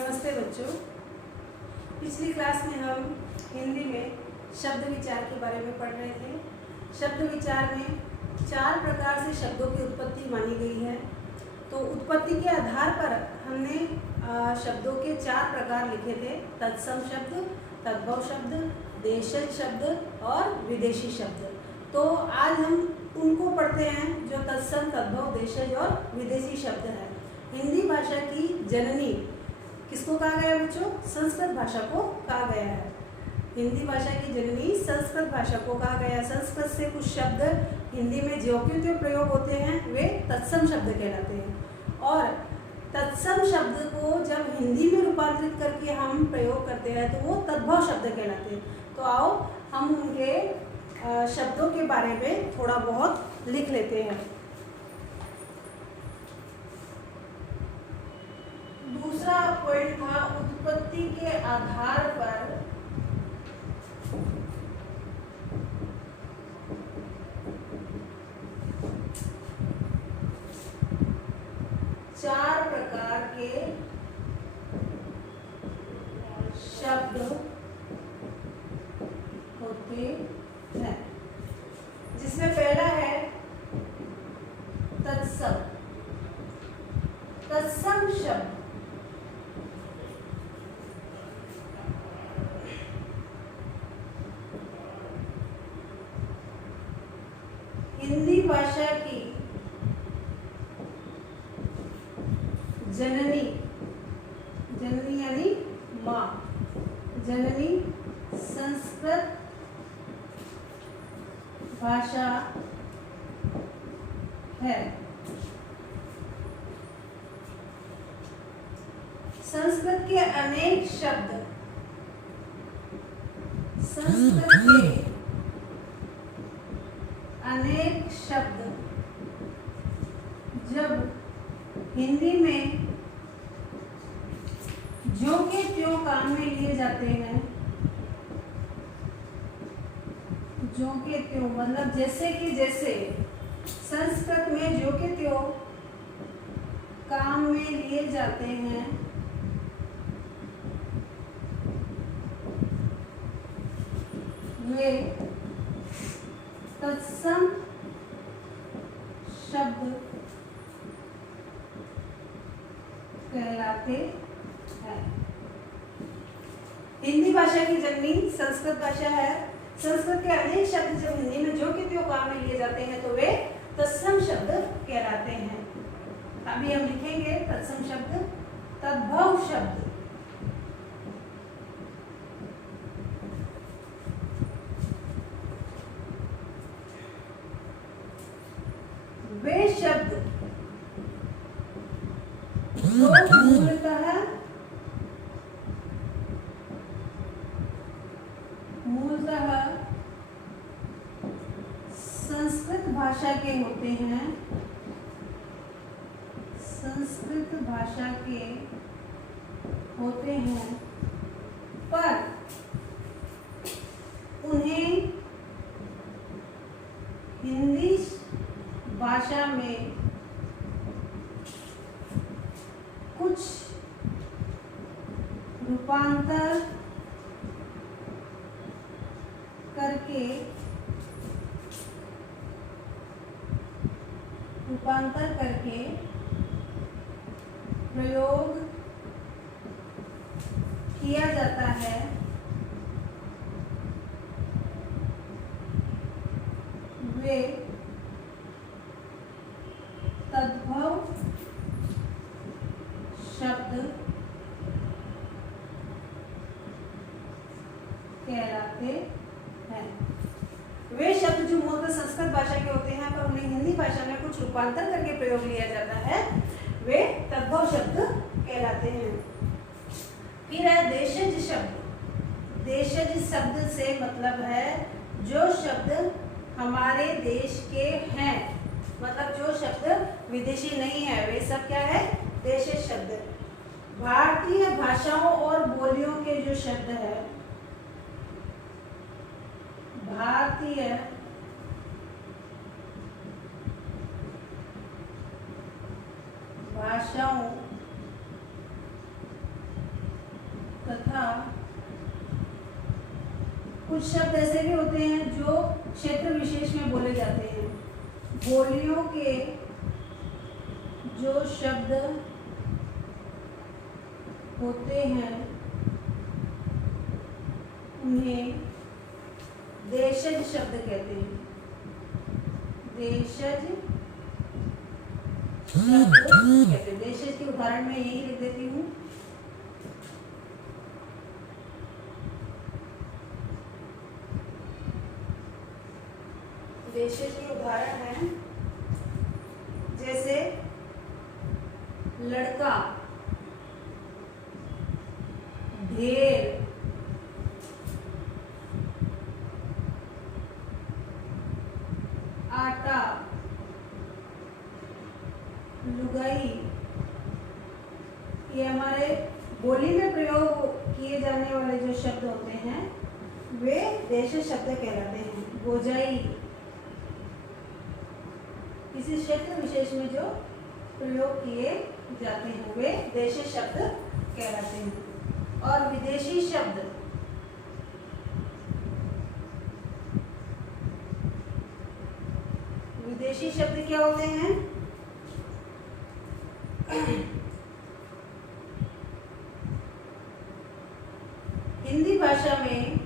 नमस्ते बच्चों। पिछली क्लास में हम हिंदी में शब्द विचार के बारे में पढ़ रहे थे। शब्द विचार में 4 प्रकार से शब्दों की उत्पत्ति मानी गई है। तो उत्पत्ति के आधार पर हमने शब्दों के 4 प्रकार लिखे थे: तत्सम शब्द, तद्भव शब्द, देशज शब्द और विदेशी शब्द। तो आज हम उनको पढ़ते हैं जो तत्सम, तद्भव, देशज और विदेशी शब्द है। हिंदी भाषा की जननी किसको कहा गया है बच्चों? संस्कृत भाषा को कहा गया है। हिंदी भाषा की जननी संस्कृत भाषा को कहा गया है। संस्कृत से कुछ शब्द हिंदी में ज्यों के त्यों प्रयोग होते हैं वे तत्सम शब्द कहलाते हैं, और तत्सम शब्द को जब हिंदी में रूपांतरित करके हम प्रयोग करते हैं तो वो तद्भव शब्द कहलाते हैं। तो आओ हम उनके शब्दों के बारे में थोड़ा बहुत लिख लेते हैं। दूसरा पॉइंट था उत्पत्ति के आधार पर चार प्रकार के शब्द होते हैं, जिसमें पहला है तत्सम। तत्सम शब्द हिंदी भाषा की जननी, जननी यानी माँ, जननी संस्कृत भाषा है। संस्कृत के अनेक शब्द, संस्कृत के अनेक शब्द जब हिंदी में ज्यों के त्यों काम में लिए जाते हैं, ज्यों के त्यों मतलब जैसे कि जैसे संस्कृत में ज्यों के त्यों काम में लिए जाते हैं, वे तत्सम शब्द कहलाते हैं। हिंदी भाषा की जननी संस्कृत भाषा है। संस्कृत के अनेक शब्द जब हिंदी में ज्यों के त्यों काम में लिए जाते हैं तो वे तत्सम शब्द कहलाते हैं। अभी हम लिखेंगे तत्सम शब्द। तद्भव शब्द, वे शब्द जो मूलतः संस्कृत भाषा के होते हैं, संस्कृत भाषा के होते हैं, पर उन्हें हिंदी भाषा में कुछ रूपांतर करके प्रयोग किया जाता है। वे तद्भव शब्द कहलाते हैं। वे शब्द जो मूलतः संस्कृत भाषा के होते हैं पर उन्हें हिंदी भाषा में कुछ रूपांतर करके प्रयोग लिया जाता है, वे तद्भव शब्द कहलाते हैं। फिर है देशज शब्द। देशज शब्द से मतलब है जो शब्द हमारे देश के हैं, मतलब जो शब्द विदेशी नहीं है, वे सब क्या है? देशज शब्द। भारतीय भाषाओं और बोलियों के जो शब्द है, भारतीय भाषाओं तथा कुछ शब्द ऐसे भी होते हैं जो क्षेत्र विशेष में बोले जाते हैं। बोलियों के जो शब्द होते हैं उन्हें देशज शब्द कहते हैं। देशज शब्द कहते हैं। देशज के उदाहरण में यही लिख देती हूँ। देशज के उदाहरण हैं जैसे लड़का, ढेर, आटा, लुगाई। ये हमारे बोली में प्रयोग किए जाने वाले जो शब्द होते हैं वे देशज शब्द कहलाते हैं। बोझाई किसी क्षेत्र विशेष में जो प्रयोग किए जाते हैं वे देशज शब्द कहलाते हैं। और विदेशी शब्द, विदेशी शब्द क्या होते हैं? हिंदी भाषा में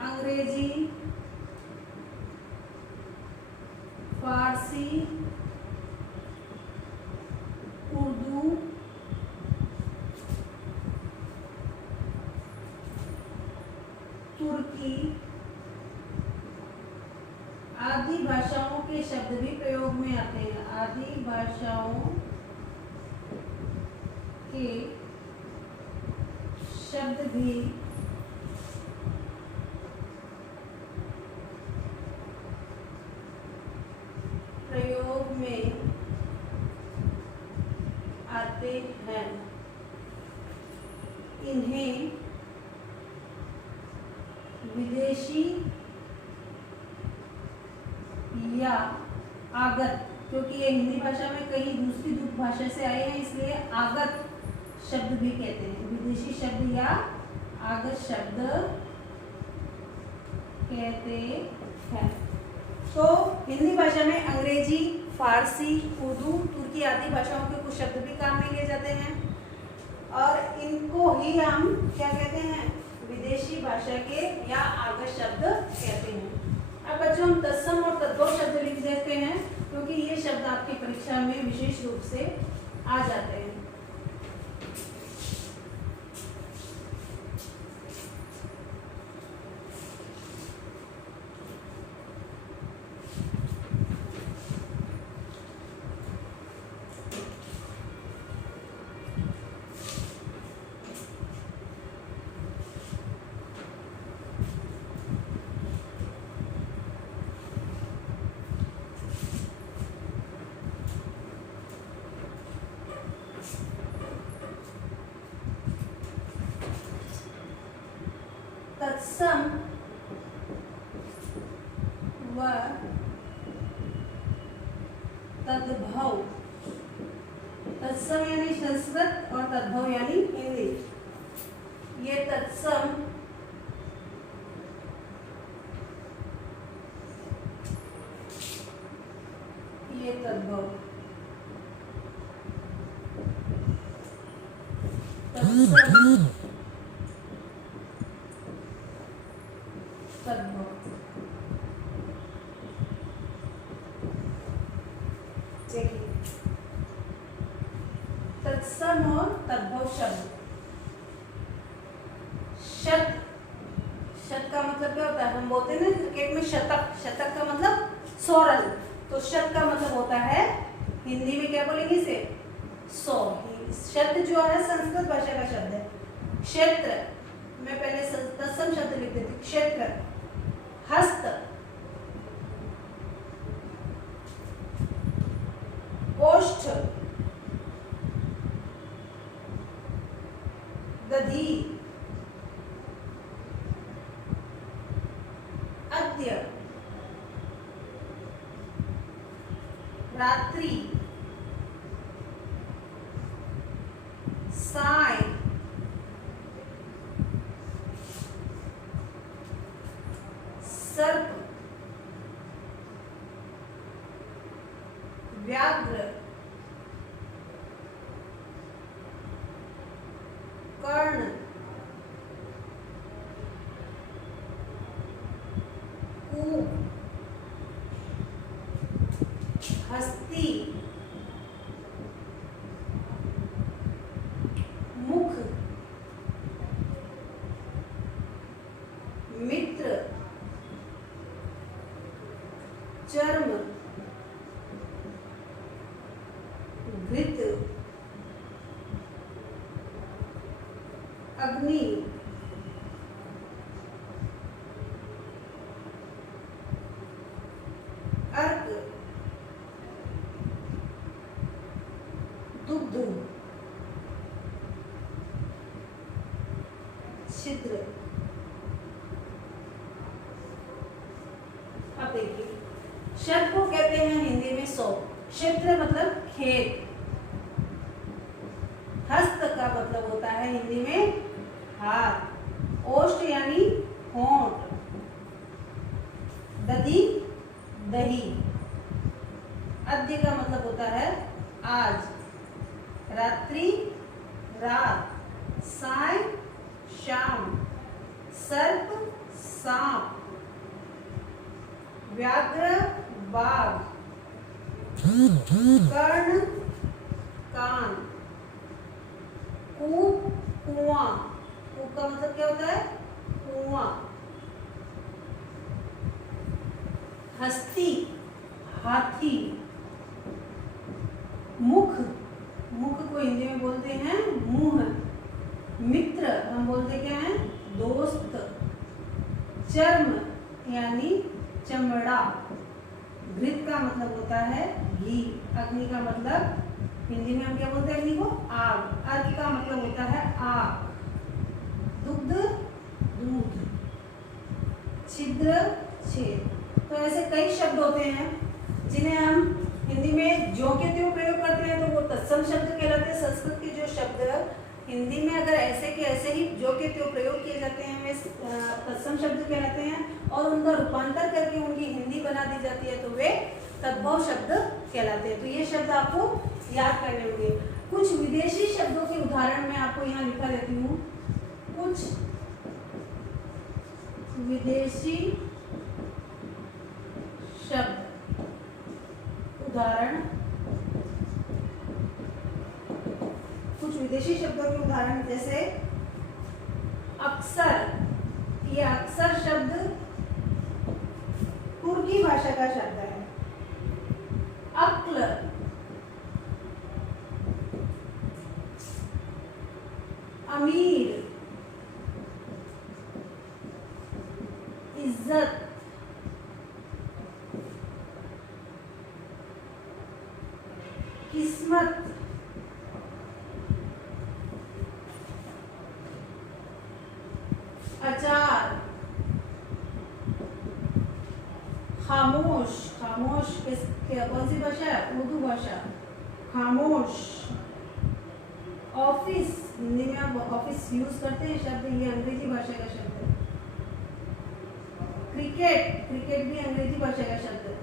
अंग्रेजी, फारसी, उर्दू, तुर्की आदि भाषाओं के शब्द भी प्रयोग में आते हैं। आदि भाषाओं के शब्द भी प्रयोग में आते हैं। इन्हें विदेशी या आगत, क्योंकि ये हिंदी भाषा में कई दूसरी भाषा से आए हैं इसलिए आगत शब्द भी कहते हैं। विदेशी शब्द या आगत शब्द कहते हैं। तो हिंदी भाषा में अंग्रेजी, फारसी, उर्दू, तुर्की आदि भाषाओं के कुछ शब्द भी काम में लिए जाते हैं और इनको ही हम क्या कहते हैं? विदेशी भाषा के या आगत शब्द कहते हैं। अब बच्चों हम तत्सम और तद्भव शब्द लिख देते हैं क्योंकि ये शब्द आपकी परीक्षा में विशेष रूप से आ जाते हैं। तत्सम व तद्भव। तत्सम यानी संस्कृत और तद्भव यानी हिंदी। ये तत्सम ये तद्भव। तत्सम तद्भव। देखिए तत्सम और तद्भव शब्द। शत, शत का मतलब क्या होता है? हम बोलते हैं ना क्रिकेट में शतक, शतक का मतलब 100 रन। तो शत का मतलब होता है, हिंदी में क्या बोलेंगे इसे? 100। शत जो है संस्कृत भाषा का शब्द है। क्षेत्र, मैं पहले तत्सम शब्द लिख देती। क्षेत्र, हस्त, ओष्ठ, दधी, अद्य, रात्रि, साय, सर्प, व्याघ्र, कर्ण, कूप, हस्ती, मुख, मित्र, चर्म, घृत, अग्नि, अर्क, दुग्ध, छिद्र। अब देखिए, शब्द को कहते हैं हिंदी में सौ। क्षेत्र मतलब खेत। हस्त का मतलब होता है हिंदी में हाथ। ओष्ठ यानी होंठ। दधि दही। अद्य का मतलब होता है आज। रात्रि रात। साय शाम। सर्प सांप। व्याघ्र बाघ। कर्ण कान। कूप कुआं। कूप का मतलब क्या होता है? कुआं। हस्ती हाथी। मुख, मुख को हिंदी में बोलते हैं मुंह। मित्र हम बोलते क्या हैं? दोस्त। चर्म यानी चमड़ा। घृत का मतलब होता है घी। अग्नि का मतलब हिंदी में हम क्या बोलते हैं? अग्नि को आग। अर्क का मतलब होता है आग। दुग्ध दूध। छिद्र छेद। तो ऐसे कई शब्द होते हैं जिन्हें हम हिंदी में जो के त्यों प्रयोग करते हैं तो वो तत्सम शब्द कहलाते हैं। संस्कृत के जो शब्द हिंदी में अगर ऐसे के ऐसे ही जो के त्यों प्रयोग किए जाते हैं वे तत्सम शब्द कहलाते हैं, और उनका रूपांतर करके उनकी हिंदी बना दी जाती है तो वे तद्भव शब्द कहलाते हैं। तो ये शब्द आपको याद करने होंगे। कुछ विदेशी शब्दों के उदाहरण मैं आपको यहाँ लिखा देती हूँ। कुछ विदेशी शब्द उदाहरण। कुछ विदेशी शब्दों के उदाहरण जैसे अक्सर। ये अक्सर शब्द तुर्की भाषा का शब्द है। अक्ल, अमीर, इज्जत, किस्मत, अचार, खामोश। खामोश कौन सी भाषा है? उर्दू भाषा। खामोश। ऑफिस, हिंदी में आप ऑफिस यूज करते हैं शब्द, ये अंग्रेजी भाषा का शब्द है। क्रिकेट, क्रिकेट भी अंग्रेजी भाषा का शब्द है।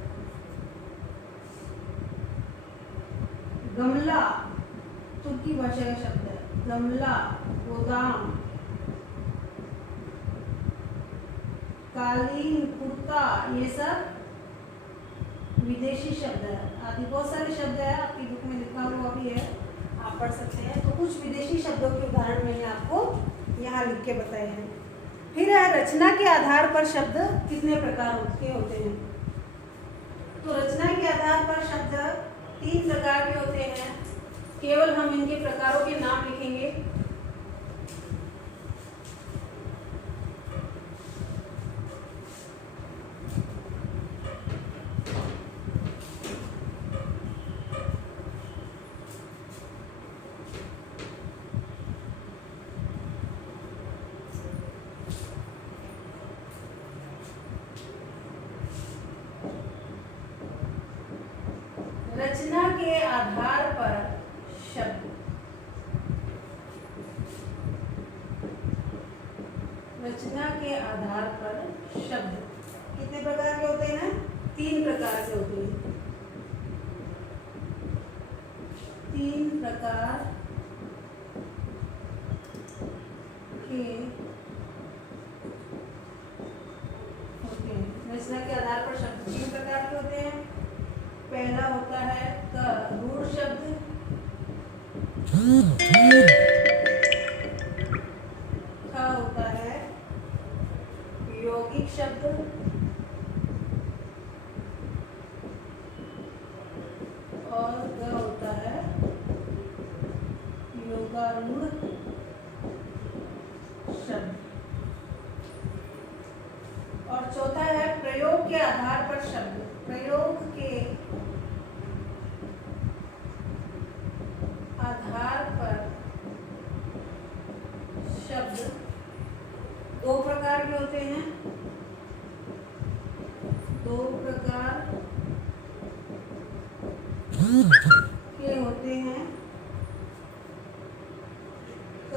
गमला तुर्की भाषा का शब्द है। गमला, गोदाम, कालीन, कुर्ता, ये सब विदेशी शब्द है। आदि बहुत सारे शब्द है, आपकी बुक में लिखा हुआ भी है, आप पढ़ सकते हैं। तो कुछ विदेशी शब्दों के उदाहरण मैंने आपको यहाँ लिख के बताए हैं। फिर रचना के आधार पर शब्द कितने प्रकार के होते हैं? तो रचना के आधार पर शब्द 3 प्रकार के होते हैं। केवल हम इनके प्रकारों के नाम लिखेंगे। रचना के आधार पर शब्द। के आधार पर शब्द। कितने प्रकार के होते हैं? 3 प्रकार से होते हैं। 3 प्रकार के होते हैं। रचना के आधार पर शब्द 3 प्रकार के होते हैं। पहला होता है क रूढ़ शब्द, ख होता है यौगिक शब्द, और ग होता है योगारूढ़ शब्द। और चौथा है प्रयोग के आधार पर शब्द। प्रयोग के आधार पर शब्द 2 प्रकार के होते हैं। 2 प्रकार के होते हैं। क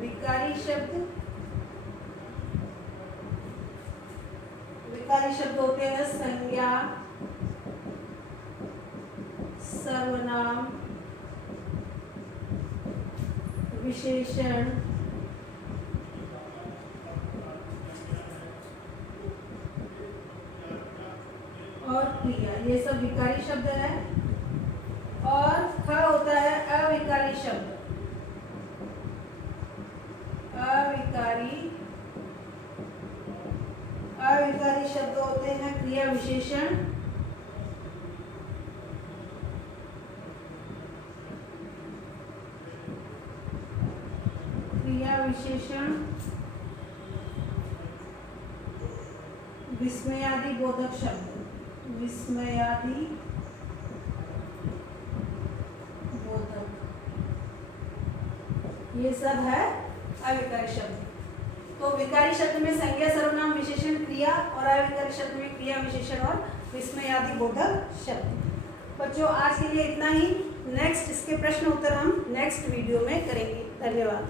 विकारी शब्द। विकारी शब्द होते हैं संज्ञा, सर्वनाम, विशेषण, और क्रिया। ये सब विकारी शब्द है। और ख होता है अविकारी शब्द। अविकारी शब्द होते हैं क्रिया विशेषण, विस्मयादि बोधक शब्द। विस्मयादि बोधक, ये सब है अविकारी शब्द। तो विकारी शब्द में संज्ञा, सर्वनाम, विशेषण, क्रिया, और अविकारी शब्द में क्रिया विशेषण और विस्मयादि बोधक शब्द। बच्चों आज के लिए इतना ही। नेक्स्ट इसके प्रश्न उत्तर हम नेक्स्ट वीडियो में करेंगे। धन्यवाद।